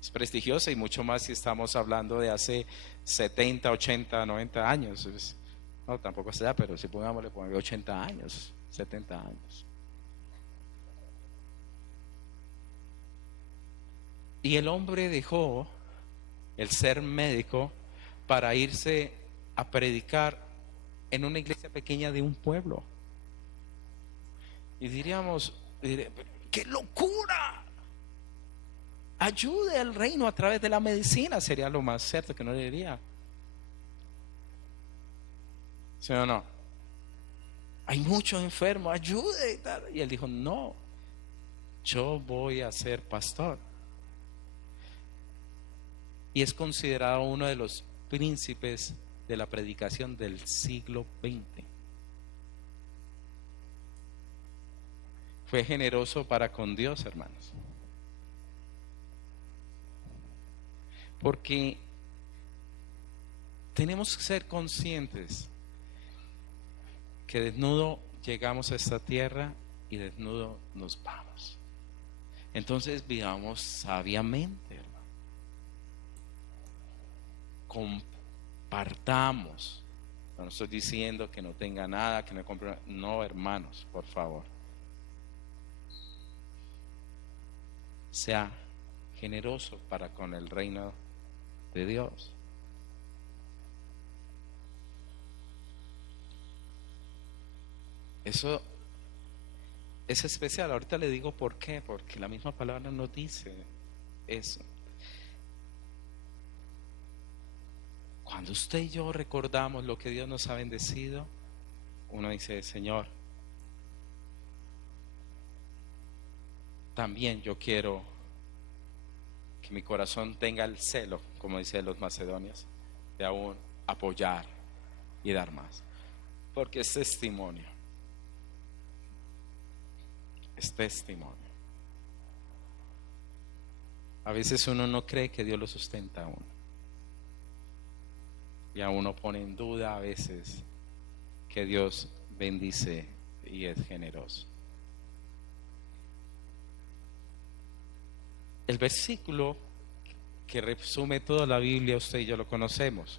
es prestigiosa y mucho más si estamos hablando de hace 70, 80, 90 años. No, tampoco sea, pero si pongámosle 80 años, 70 años. Y el hombre dejó el ser médico para irse a predicar en una iglesia pequeña de un pueblo. Y diríamos, ¡qué locura! Ayude al reino a través de la medicina, sería lo más cierto que no le diría. ¿Sí o no? Hay muchos enfermos, ayude. Y él dijo, no, yo voy a ser pastor. Y es considerado uno de los príncipes de la predicación del siglo XX. Fue generoso para con Dios, hermanos. Porque tenemos que ser conscientes que desnudo llegamos a esta tierra y desnudo nos vamos. Entonces vivamos sabiamente, hermano. Compartamos. No estoy diciendo que no tenga nada, que no compre. No, hermanos, por favor. Sea generoso para con el reino de Dios. Eso es especial. Ahorita le digo por qué, porque la misma palabra nos dice eso. Cuando usted y yo recordamos lo que Dios nos ha bendecido, uno dice: Señor, también yo quiero que mi corazón tenga el celo, como dicen los macedonios, de aún apoyar y dar más, porque es testimonio. Es testimonio. A veces uno no cree que Dios lo sustenta a uno, y a uno pone en duda a veces que Dios bendice y es generoso. El versículo que resume toda la Biblia, usted y yo lo conocemos.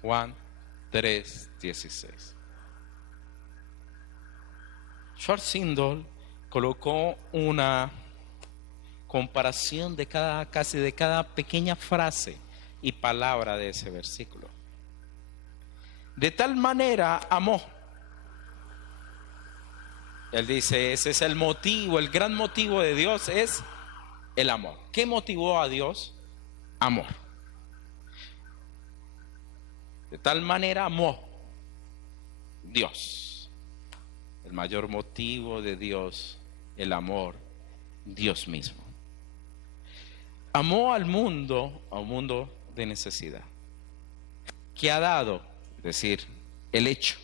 Juan 3:16. Schwarzenegger colocó una comparación de casi de cada pequeña frase y palabra de ese versículo. De tal manera amó. Él dice, ese es el motivo, el gran motivo de Dios es el amor. ¿Qué motivó a Dios? Amor. De tal manera amó Dios. El mayor motivo de Dios, el amor, Dios mismo. Amó al mundo, a un mundo de necesidad. ¿Qué ha dado? Es decir, el hecho.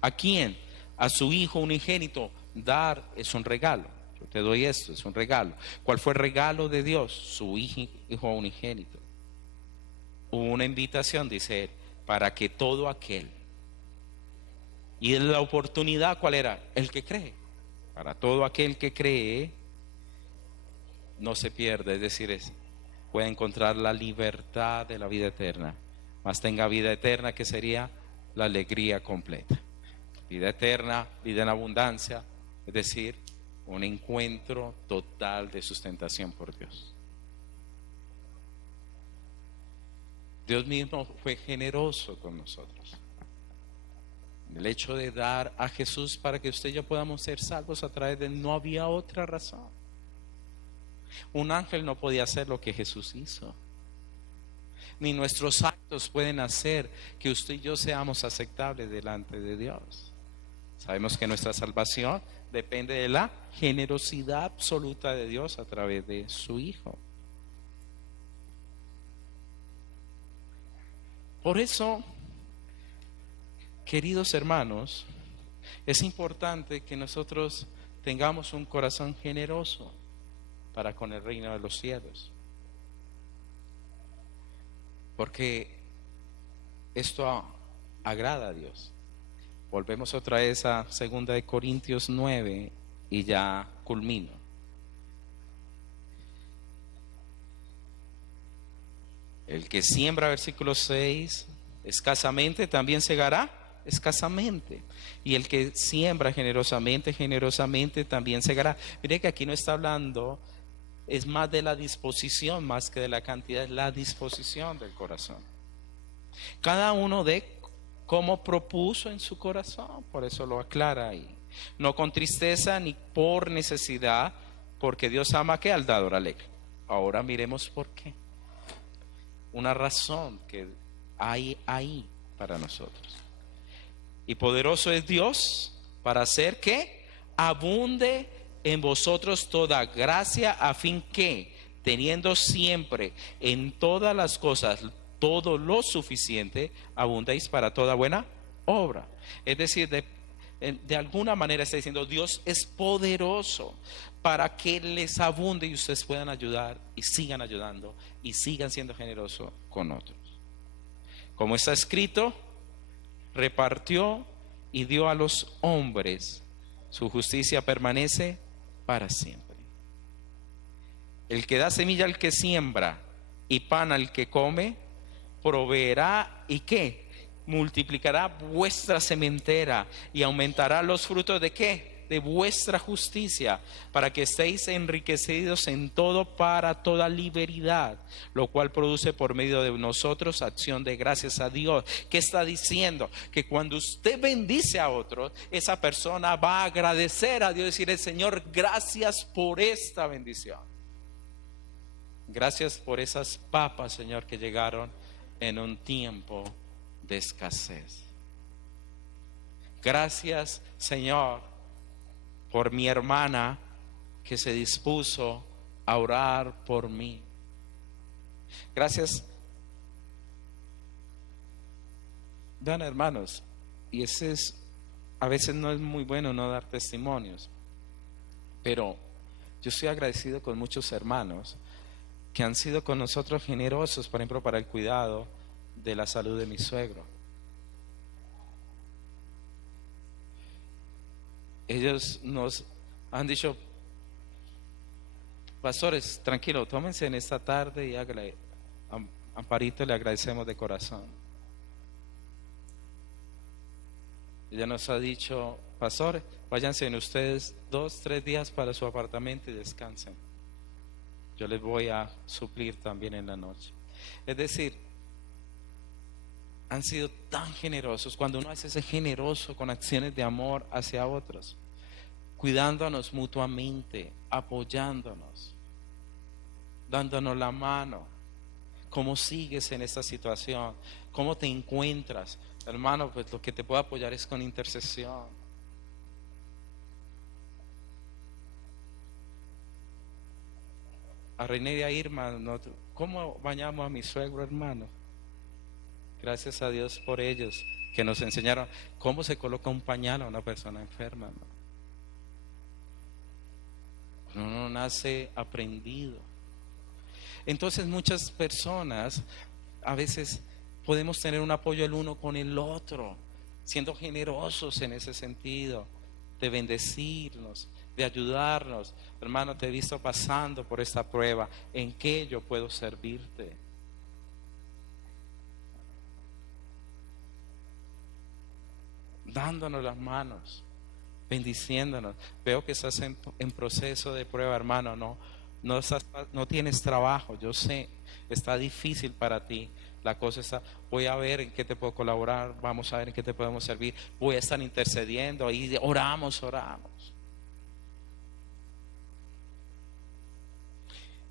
¿A quién? A su Hijo unigénito. Dar es un regalo. Yo te doy esto, es un regalo. ¿Cuál fue el regalo de Dios? Su Hijo unigénito. Hubo una invitación, dice él, para que todo aquel. Y la oportunidad, ¿cuál era? El que cree. Para todo aquel que cree, no se pierde, es decir, puede encontrar la libertad de la vida eterna. Mas tenga vida eterna, que sería la alegría completa. Vida eterna, vida en abundancia, es decir, un encuentro total de sustentación por Dios. Dios mismo fue generoso con nosotros. El hecho de dar a Jesús para que usted y yo podamos ser salvos a través de él, no había otra razón. Un ángel no podía hacer lo que Jesús hizo. Ni nuestros actos pueden hacer que usted y yo seamos aceptables delante de Dios. Sabemos que nuestra salvación depende de la generosidad absoluta de Dios a través de su Hijo. Por eso, queridos hermanos, es importante que nosotros tengamos un corazón generoso para con el reino de los cielos. Porque esto agrada a Dios. Volvemos otra vez a 2 Corintios 9 y ya culmino. El que siembra, versículo 6, escasamente también segará escasamente. Y el que siembra generosamente, generosamente también segará. Mire que aquí no está hablando, es más de la disposición, más que de la cantidad, es la disposición del corazón. Cada uno de como propuso en su corazón, por eso lo aclara ahí. No con tristeza ni por necesidad, porque Dios ama que al dador alegre. Ahora miremos por qué. Una razón que hay ahí para nosotros. Y poderoso es Dios para hacer que abunde en vosotros toda gracia, a fin que, teniendo siempre en todas las cosas todo lo suficiente, abundéis para toda buena obra. Es decir, de alguna manera está diciendo, Dios es poderoso para que les abunde y ustedes puedan ayudar y sigan ayudando y sigan siendo generosos con otros. Como está escrito, repartió y dio a los hombres. Su justicia permanece para siempre. El que da semilla al que siembra y pan al que come, proveerá y ¿qué? Multiplicará vuestra sementera y aumentará los frutos de ¿qué? De vuestra justicia, para que estéis enriquecidos en todo para toda liberalidad, lo cual produce por medio de nosotros acción de gracias a Dios. ¿Qué está diciendo? Que cuando usted bendice a otros, esa persona va a agradecer a Dios y decirle: Señor, gracias por esta bendición. Gracias por esas papas, Señor, que llegaron en un tiempo de escasez. Gracias, Señor, por mi hermana que se dispuso a orar por mí. Gracias. Vean, hermanos, y a veces no es muy bueno no dar testimonios, pero yo estoy agradecido con muchos hermanos que han sido con nosotros generosos, por ejemplo, para el cuidado de la salud de mi suegro. Ellos nos han dicho: pastores, tranquilo, tómense en esta tarde y hágale. A Amparito le agradecemos de corazón. Ella nos ha dicho: pastores, váyanse en ustedes 2-3 días para su apartamento y descansen. Yo les voy a suplir también en la noche. Es decir, han sido tan generosos. Cuando uno hace ese generoso con acciones de amor hacia otros, cuidándonos mutuamente, apoyándonos, dándonos la mano. ¿Cómo sigues en esta situación? ¿Cómo te encuentras? Hermano, pues lo que te puedo apoyar es con intercesión. A René y a Irma, ¿cómo bañamos a mi suegro, hermano? Gracias a Dios por ellos, que nos enseñaron cómo se coloca un pañal a una persona enferma, ¿no? Uno nace aprendido. Entonces muchas personas a veces podemos tener un apoyo el uno con el otro, siendo generosos en ese sentido, de bendecirnos, de ayudarnos. Hermano, te he visto pasando por esta prueba. ¿En qué yo puedo servirte? Dándonos las manos, bendiciéndonos. Veo que estás en proceso de prueba, hermano. No tienes trabajo, yo sé, está difícil para ti. La cosa está, voy a ver en qué te puedo colaborar, vamos a ver en qué te podemos servir. Voy a estar intercediendo y oramos.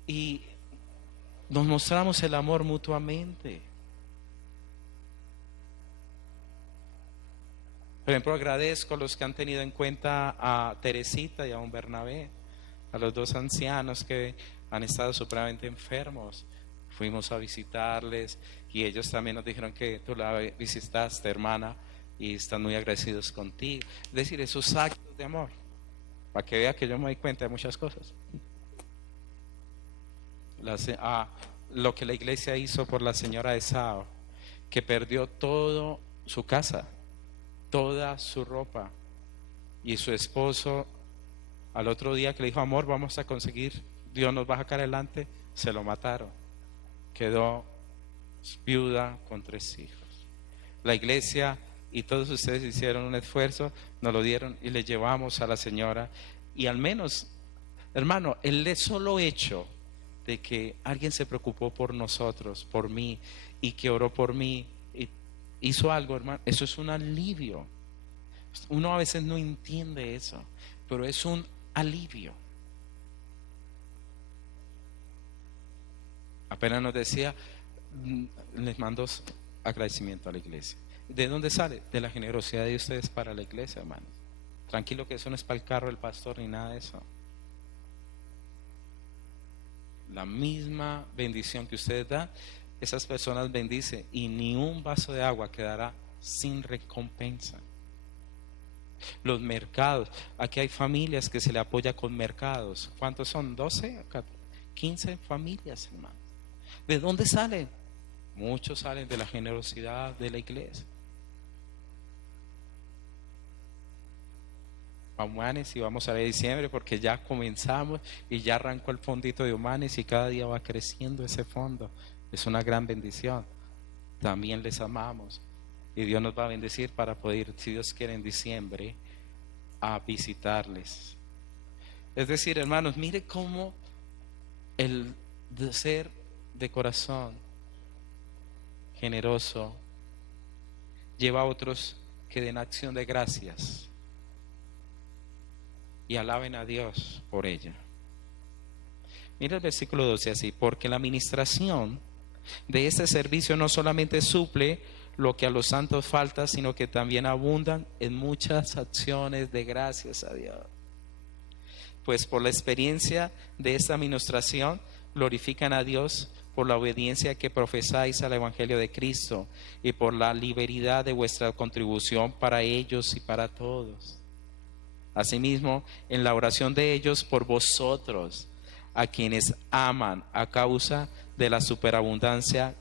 Y nos mostramos el amor mutuamente. Por ejemplo, agradezco a los que han tenido en cuenta a Teresita y a un Bernabé, a los dos ancianos que han estado supremamente enfermos. Fuimos a visitarles y ellos también nos dijeron que tú la visitaste, hermana, y están muy agradecidos contigo. Es decir, esos actos de amor, para que vea que yo me doy cuenta de muchas cosas. Lo que la iglesia hizo por la señora Esao, que perdió toda su casa, toda su ropa, y su esposo al otro día que le dijo: amor, vamos a conseguir, Dios nos va a sacar adelante, se lo mataron. Quedó viuda con 3 hijos. La iglesia y todos ustedes hicieron un esfuerzo, nos lo dieron y le llevamos a la señora. Y al menos, hermano, el solo hecho de que alguien se preocupó por nosotros, por mí, y que oró por mí, y hizo algo, hermano, eso es un alivio. Uno a veces no entiende eso, pero es un alivio. Apenas nos decía, les mando agradecimiento a la iglesia. ¿De dónde sale? De la generosidad de ustedes para la iglesia, hermanos. Tranquilo, que eso no es para el carro del pastor ni nada de eso. La misma bendición que ustedes dan, esas personas bendicen, y ni un vaso de agua quedará sin recompensa. Los mercados, aquí hay familias que se le apoya con mercados. ¿Cuántos son? 12, 15 familias, hermano. ¿De dónde salen? Muchos salen de la generosidad de la iglesia. Humanes y vamos a ver diciembre porque ya comenzamos y ya arrancó el fondito de Humanes y cada día va creciendo ese fondo. Es una gran bendición. También les amamos y Dios nos va a bendecir para poder ir, si Dios quiere, en diciembre a visitarles. Es decir, hermanos, mire cómo el de ser de corazón generoso lleva a otros que den acción de gracias y alaben a Dios por ella. Mira el versículo 12 así: porque la administración de este servicio no solamente suple lo que a los santos falta, sino que también abundan en muchas acciones de gracias a Dios. Pues por la experiencia de esta administración glorifican a Dios por la obediencia que profesáis al Evangelio de Cristo y por la liberalidad de vuestra contribución para ellos y para todos. Asimismo, en la oración de ellos por vosotros, a quienes aman a causa de la superabundante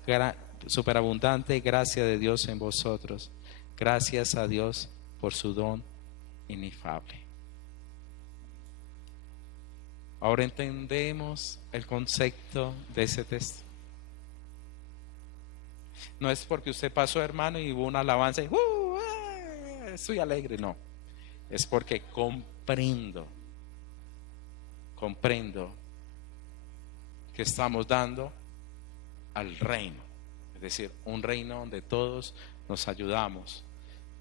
gracia de Dios en vosotros. Gracias a Dios por su don inefable. Ahora entendemos el concepto de ese texto. No es porque usted pasó, hermano, y hubo una alabanza y estoy alegre, no. Es porque comprendo que estamos dando al reino. Es decir, un reino donde todos nos ayudamos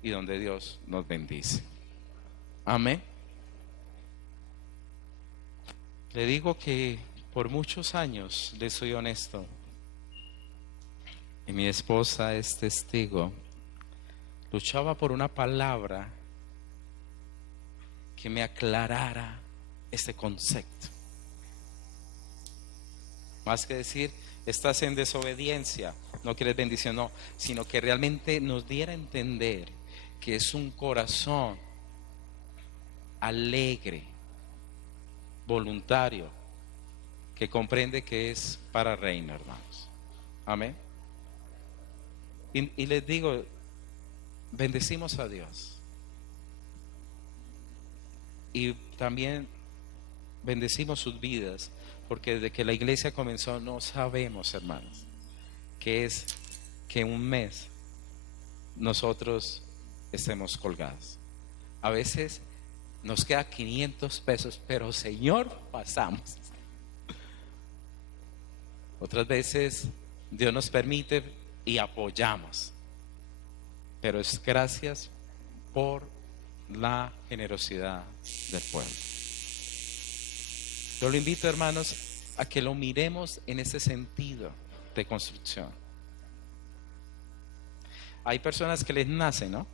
y donde Dios nos bendice. Amén. Le digo que por muchos años, le soy honesto, y mi esposa es testigo, luchaba por una palabra que me aclarara este concepto. Más que decir, estás en desobediencia, no quieres bendición, no, sino que realmente nos diera a entender que es un corazón alegre, voluntario, que comprende que es para reino, hermanos. Amén. Y les digo, bendecimos a Dios. Y también bendecimos sus vidas, porque desde que la iglesia comenzó no sabemos, hermanos, que es que un mes nosotros estemos colgados. A veces nos queda 500 pesos, pero Señor, pasamos. Otras veces Dios nos permite y apoyamos, pero es gracias por la generosidad del pueblo. Yo lo invito, hermanos, a que lo miremos en ese sentido de construcción. Hay personas que les nace, ¿no?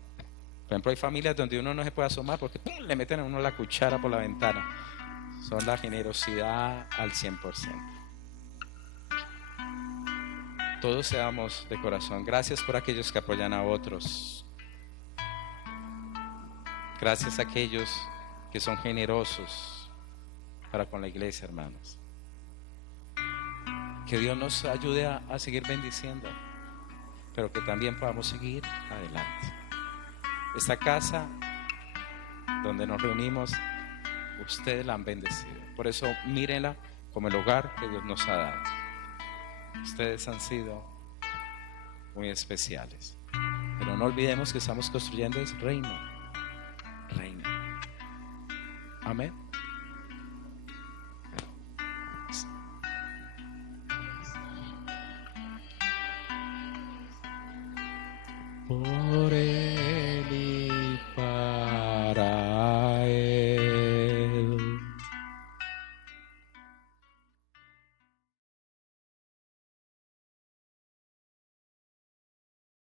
Por ejemplo, hay familias donde uno no se puede asomar porque ¡pum!, le meten a uno la cuchara por la ventana. Son la generosidad al 100%. Todos seamos de corazón. Gracias por aquellos que apoyan a otros. Gracias a aquellos que son generosos para con la iglesia, hermanos. Que Dios nos ayude a seguir bendiciendo, pero que también podamos seguir adelante. Esta casa donde nos reunimos, ustedes la han bendecido. Por eso mírenla como el hogar que Dios nos ha dado. Ustedes han sido muy especiales. Pero no olvidemos que estamos construyendo ese reino. Reino. Amén. Por